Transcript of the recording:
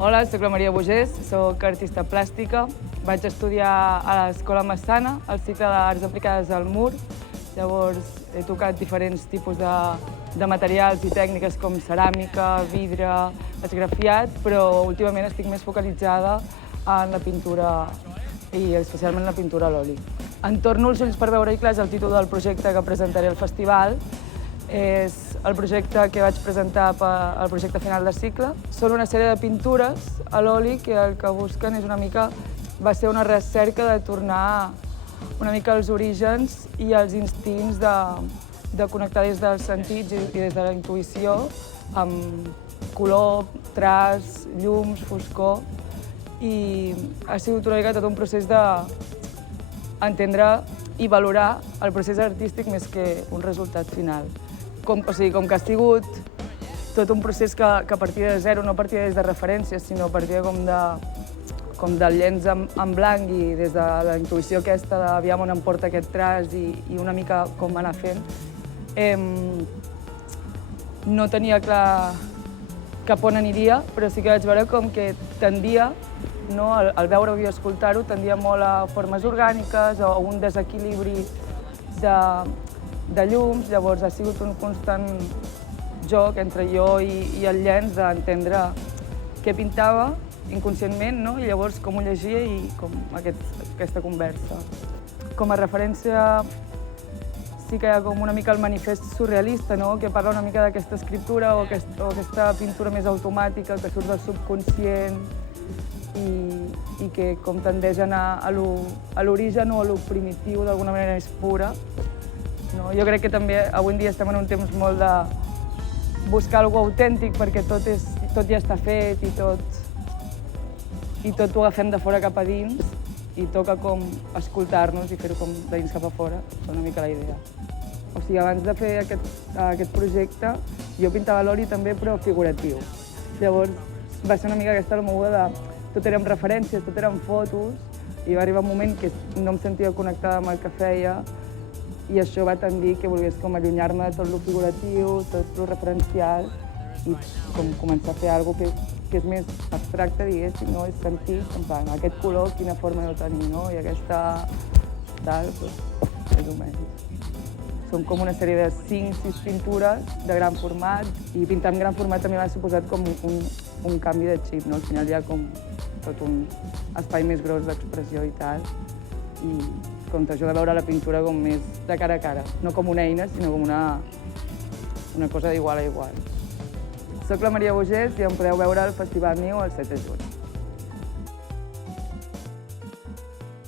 Hola, soc la Maria Bogés, soc artista plàstica. Vaig estudiar a l'Escola Massana, al cicle d'Arts Aplicades al Mur. Llavors, he tocat diferents tipus de materials i tècniques com ceràmica, vidre, esgrafiat, però últimament estic més focalitzada en la pintura i especialment la pintura a l'oli. Entorno els ulls per veure-hi clar és el títol del projecte que presentaré al festival. És el projecte que vaig presentar al projecte final de cicle. Són una sèrie de pintures a l'oli que el que busquen és va ser una recerca de tornar una mica als orígens i als instints de connectar des dels sentits i des de la intuïció amb color, traç, llums, foscor. I ha sigut una mica tot un procés d'entendre i valorar el procés artístic més que un resultat final. Com que ha sigut tot un procés que partia de zero, no partia des de referències, sinó partia com del llenç en blanc i des de la intuïció aquesta d'aviam on em porta aquest traç i una mica com anar fent. No tenia clar cap on aniria, però sí que vaig veure com que tendia, al veure-ho i escoltar-ho, tendia molt a formes orgàniques o a un desequilibri de llums. Llavors ha sigut un constant joc entre jo i el llenç d'entendre què pintava inconscientment, i llavors com ho llegia i com aquesta conversa. Com a referència sí que hi ha com una mica el manifest surrealista, que parla una mica d'aquesta escriptura o aquesta pintura més automàtica que surt del subconscient i que com tendeix a anar a l'origen o a lo primitiu d'alguna manera més pura. Jo crec que també avui en dia estem en un temps molt de buscar alguna cosa autèntic perquè tot ja està fet i tot ho agafem de fora cap a dins i toca com escoltar-nos i fer-ho com de dins cap a fora. És una mica la idea. O sigui, abans de fer aquest projecte jo pintava l'oli també però figuratiu. Llavors va ser una mica aquesta la moguda de tot eren referències, tot eren fotos i va arribar un moment que no em sentia connectada amb el que feia i això va tendir que volgués com allunyar-me de tot lo figuratiu, tot lo referencial i com començar a fer alguna cosa que és més abstracte, diguéssim, és sentir, en plan, aquest color, quina forma deu tenir, i aquesta tal, més o menys. Són com una sèrie de 5-6 pintures de gran format i pintar en gran format també m'ha suposat com un canvi de xip, Al final hi ha com tot un espai més gros d'expressió i tal i com t'ajuda a veure la pintura com més de cara a cara, no com una eina, sinó com una cosa d'igual a igual. Soc la Maria Bogés i em podeu veure al Festival Niu el 7 de juny.